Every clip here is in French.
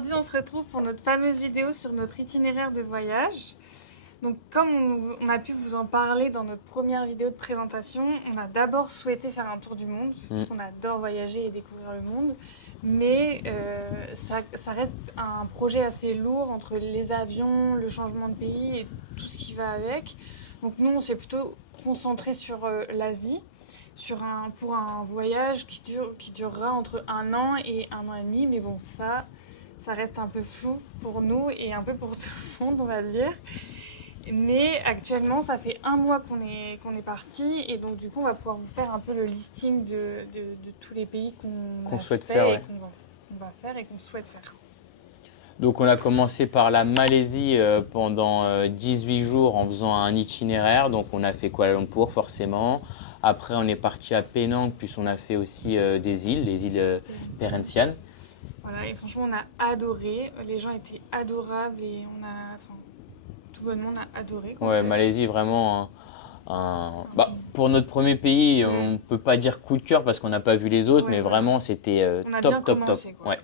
aujourd'hui, on se retrouve pour notre fameuse vidéo sur notre itinéraire de voyage. Donc, comme on a pu vous en parler dans notre première vidéo de présentation, on a d'abord souhaité faire un tour du monde, parce qu'on adore voyager et découvrir le monde. Mais ça reste un projet assez lourd entre les avions, le changement de pays et tout ce qui va avec. Donc, nous, on s'est plutôt concentré sur l'Asie. Pour un voyage qui durera entre 1 an et 1 an et demi. Mais bon, ça reste un peu flou pour nous et un peu pour tout le monde, on va dire. Mais actuellement, ça fait 1 mois qu'on est parti. Et donc, du coup, on va pouvoir vous faire un peu le listing de tous les pays qu'on souhaite faire, et qu'on va faire et qu'on souhaite faire. Donc on a commencé par la Malaisie pendant 18 jours en faisant un itinéraire. Donc on a fait Kuala Lumpur forcément. Après on est parti à Penang, puis on a fait aussi des îles, les îles Perhentian. Voilà, et franchement on a adoré. Les gens étaient adorables et tout bonnement on a adoré. Ouais, Malaisie vraiment pour notre premier pays, on ne peut pas dire coup de cœur parce qu'on n'a pas vu les autres, mais vraiment c'était top. Ouais.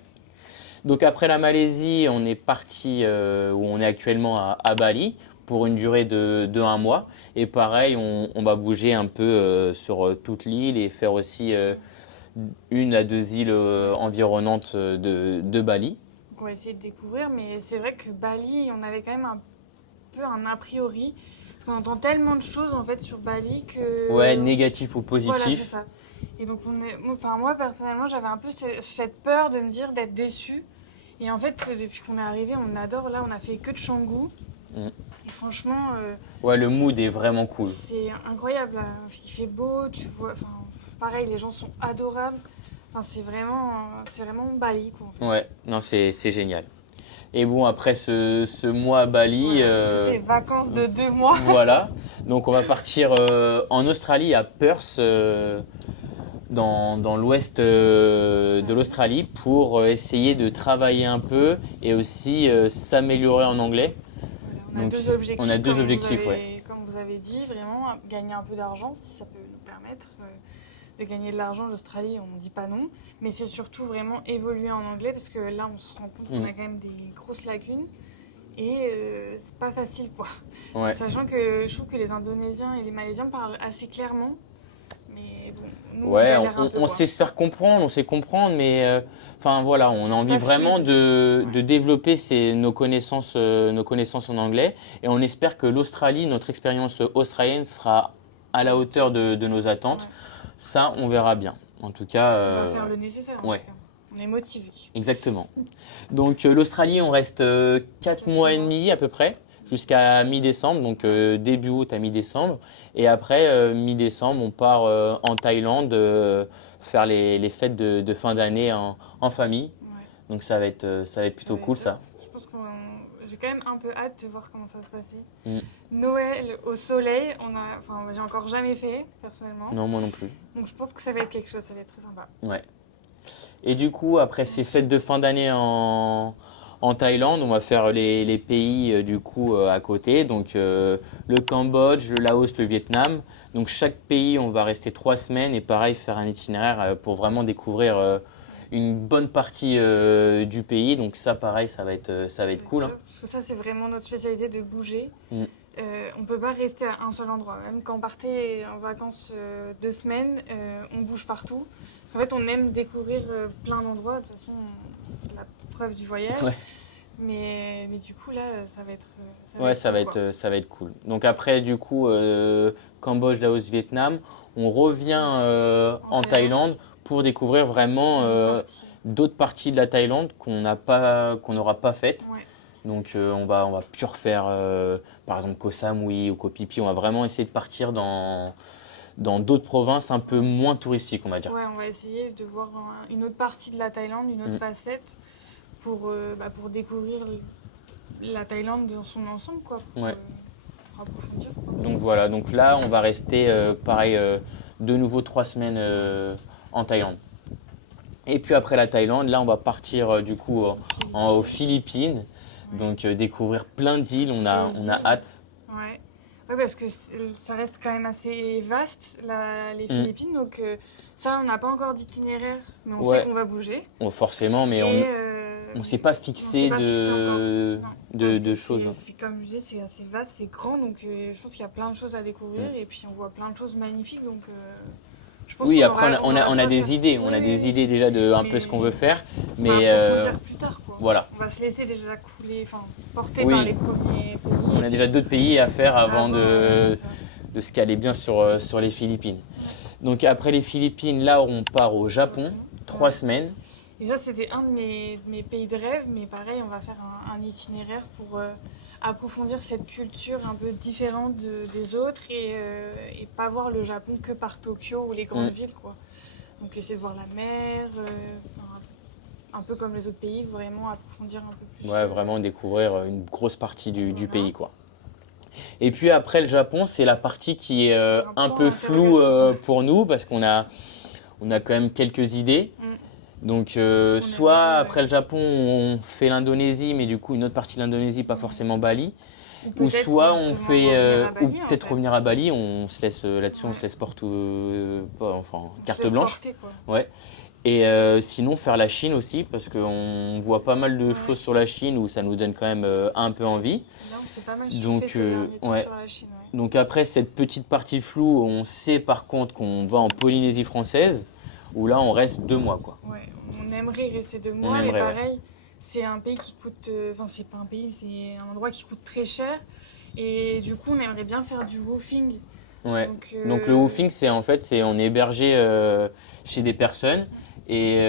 Donc après la Malaisie, on est parti où on est actuellement à Bali pour une durée de 1 mois. Et pareil, on va bouger un peu sur toute l'île et faire aussi 1 à 2 îles environnantes de Bali. Donc on va essayer de découvrir, mais c'est vrai que Bali, on avait quand même un peu un a priori. Parce qu'on entend tellement de choses en fait sur Bali que... Ouais, négatif ou positif. Voilà, c'est ça. Et donc moi personnellement, j'avais un peu cette peur de me dire d'être déçue. Et en fait, depuis qu'on est arrivé, on adore. Là, on a fait que de Canggu. Et franchement... ouais, le mood est vraiment cool. C'est incroyable. Là. Il fait beau, tu vois... Enfin, pareil, les gens sont adorables. Enfin, c'est vraiment Bali, quoi, en fait. Ouais, non, c'est génial. Et bon, après ce mois à Bali... c'est vacances de 2 mois. Voilà. Donc, on va partir en Australie, à Perth, dans l'ouest de l'Australie, pour essayer de travailler un peu et aussi s'améliorer en anglais. Voilà, on a deux objectifs, ouais. Comme vous avez dit, vraiment gagner un peu d'argent, si ça peut nous permettre de gagner de l'argent. L'Australie, on ne dit pas non. Mais c'est surtout vraiment évoluer en anglais, parce que là, on se rend compte qu'on a quand même des grosses lacunes. Et c'est pas facile, quoi. Ouais. Sachant que je trouve que les Indonésiens et les Malaisiens parlent assez clairement. Mais bon, nous, on sait se faire comprendre, on sait comprendre, mais voilà, on a envie vraiment de développer nos connaissances en anglais. Et on espère que l'Australie, notre expérience australienne sera à la hauteur de nos attentes. Ouais. Ça, on verra bien. En tout cas, on va faire le nécessaire. En tout cas. On est motivés. Exactement. Donc l'Australie, on reste 4 mois et demi à peu près, jusqu'à mi-décembre, donc début août à mi-décembre. Et après, mi-décembre, on part en Thaïlande faire les fêtes de fin d'année en famille. Ouais. Donc ça va être plutôt cool, ça. Je pense que j'ai quand même un peu hâte de voir comment ça va se passer. Noël au soleil, j'ai encore jamais fait, personnellement. Non, moi non plus. Donc je pense que ça va être quelque chose, ça va être très sympa. Ouais. Et du coup, après ces fêtes de fin d'année en Thaïlande, on va faire les pays du coup à côté. Donc le Cambodge, le Laos, le Vietnam. Donc chaque pays, on va rester 3 semaines et pareil faire un itinéraire pour vraiment découvrir une bonne partie du pays. Donc ça, pareil, ça va être cool. Hein. Parce que ça, c'est vraiment notre spécialité de bouger. On ne peut pas rester à un seul endroit. Même quand on partait en vacances 2 semaines, on bouge partout. En fait, on aime découvrir plein d'endroits. De toute façon, c'est la preuve du voyage. Ouais. Mais du coup, là, ça va être cool. Donc après, du coup, Cambodge, Laos, Vietnam, on revient en Thaïlande pour découvrir vraiment d'autres parties de la Thaïlande qu'on n'aura pas faites. Ouais. Donc on va plus refaire, par exemple, Koh Samui ou Koh Phi Phi. On va vraiment essayer de partir dans d'autres provinces un peu moins touristiques, on va dire. Ouais, on va essayer de voir une autre partie de la Thaïlande, une autre facette pour découvrir la Thaïlande dans son ensemble, quoi, pour approfondir. Quoi. Donc voilà, donc là, on va rester pareil de nouveau 3 semaines en Thaïlande. Et puis après la Thaïlande, là, on va partir du coup aux Philippines, donc découvrir plein d'îles, on a hâte. Oui, parce que ça reste quand même assez vaste, les Philippines. Donc ça, on n'a pas encore d'itinéraire, mais on sait qu'on va bouger. Forcément, mais on s'est pas fixé de choses. C'est comme je disais, c'est assez vaste, c'est grand, donc je pense qu'il y a plein de choses à découvrir et puis on voit plein de choses magnifiques, donc je pense oui, après on a des idées, on a des idées déjà de un peu ce qu'on veut faire, mais on va approfondir plus tard, quoi. Voilà. On va se laisser déjà porter par les premiers pays. On a déjà d'autres pays à faire avant de se caler bien sur les Philippines. Donc après les Philippines, là on part au Japon, 3 semaines. Et ça, c'était un de mes pays de rêve, mais pareil, on va faire un itinéraire pour approfondir cette culture un peu différente des autres et pas voir le Japon que par Tokyo ou les grandes villes, quoi. Donc essayer de voir la mer, un peu comme les autres pays, vraiment approfondir un peu plus. Ouais, vraiment découvrir une grosse partie du pays, quoi. Et puis après le Japon, c'est la partie qui est un peu floue pour nous parce qu'on a quand même quelques idées. Donc soit après le Japon on fait l'Indonésie, mais du coup une autre partie de l'Indonésie, pas forcément Bali, ou soit on fait ou peut-être revenir à Bali, on se laisse là-dessus, on se laisse carte blanche. Porter, quoi. Ouais. Et sinon faire la Chine aussi parce qu'on voit pas mal de choses sur la Chine où ça nous donne quand même un peu envie. Là, on s'est pas mal donc sur la Chine, donc après cette petite partie floue, on sait par contre qu'on va en Polynésie française où là on reste 2 mois, quoi. Ouais, on aimerait rester 2 mois, mais pareil, c'est un pays qui coûte, c'est pas un pays, c'est un endroit qui coûte très cher et du coup on aimerait bien faire du woofing. Ouais. Donc le woofing, c'est on est hébergé chez des personnes et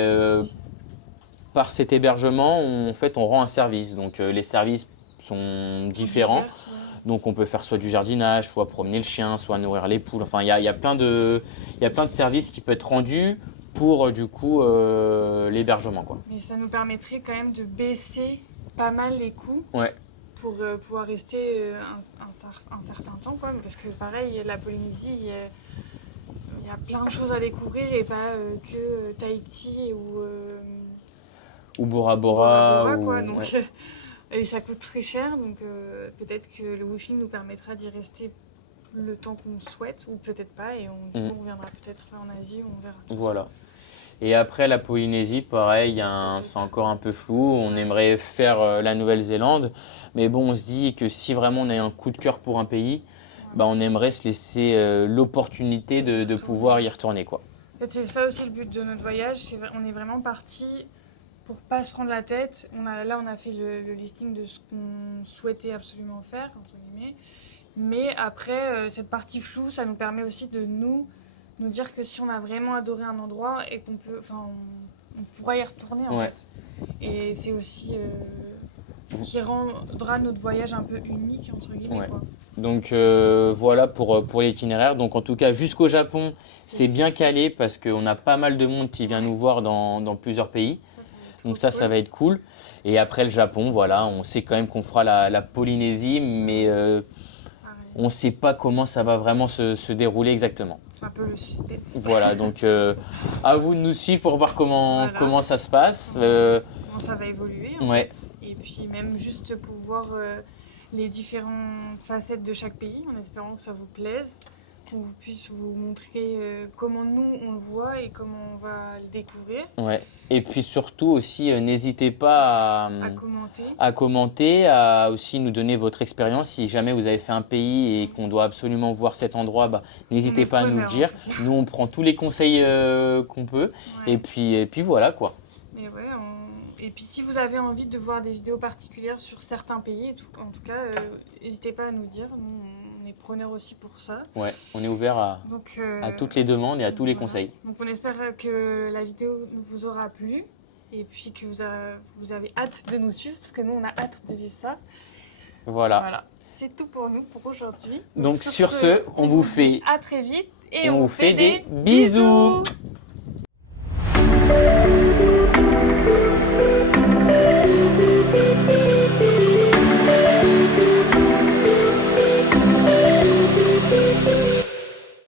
par cet hébergement, on rend un service. Donc les services sont différents. Donc on peut faire soit du jardinage, soit promener le chien, soit nourrir les poules. Enfin, il y a plein de services qui peuvent être rendus pour du coup l'hébergement, quoi. Mais ça nous permettrait quand même de baisser pas mal les coûts. Ouais. Pour pouvoir rester un certain temps, quoi. Parce que pareil, la Polynésie, il y a plein de choses à découvrir et pas que Tahiti ou Bora Bora. Quoi. Donc, et ça coûte très cher, donc peut-être que le woofing nous permettra d'y rester le temps qu'on souhaite, ou peut-être pas, et on reviendra peut-être en Asie, on verra. Voilà. Et après la Polynésie, pareil, c'est encore un peu flou. On aimerait faire la Nouvelle-Zélande, mais bon, on se dit que si vraiment on a un coup de cœur pour un pays, on aimerait se laisser l'opportunité de pouvoir y retourner, quoi. En fait, c'est ça aussi le but de notre voyage. On est vraiment parti pour pas se prendre la tête. On a fait le listing de ce qu'on souhaitait absolument faire, entre guillemets. Mais après, cette partie floue, ça nous permet aussi de nous dire que si on a vraiment adoré un endroit et qu'on peut, on pourra y retourner en fait. Et c'est aussi ce qui rendra notre voyage un peu unique, entre guillemets. Quoi. Donc voilà pour l'itinéraire. Donc en tout cas jusqu'au Japon, c'est bien calé parce qu'on a pas mal de monde qui vient nous voir dans plusieurs pays. Donc ça va être cool. Et après le Japon, voilà, on sait quand même qu'on fera la Polynésie, mais on ne sait pas comment ça va vraiment se dérouler exactement. C'est un peu le suspense. Voilà, donc à vous de nous suivre pour voir comment ça se passe. Comment ça va évoluer en fait. Et puis même juste pour voir les différentes facettes de chaque pays, en espérant que ça vous plaise, qu'on puisse vous montrer comment nous on le voit et comment on va le découvrir. Ouais. Et puis surtout aussi, n'hésitez pas à commenter, à aussi nous donner votre expérience. Si jamais vous avez fait un pays et qu'on doit absolument voir cet endroit, n'hésitez pas à nous le dire. Nous, on prend tous les conseils qu'on peut. Ouais. Et puis voilà quoi. Mais ouais, et puis si vous avez envie de voir des vidéos particulières sur certains pays, en tout cas, n'hésitez pas à nous dire. Nous, on est preneurs aussi pour ça. Ouais, on est ouvert à toutes les demandes et à tous les conseils. Donc on espère que la vidéo vous aura plu et puis que vous avez hâte de nous suivre parce que nous on a hâte de vivre ça. Voilà. C'est tout pour nous pour aujourd'hui. Donc sur ce, on vous fait à très vite et on vous fait des bisous.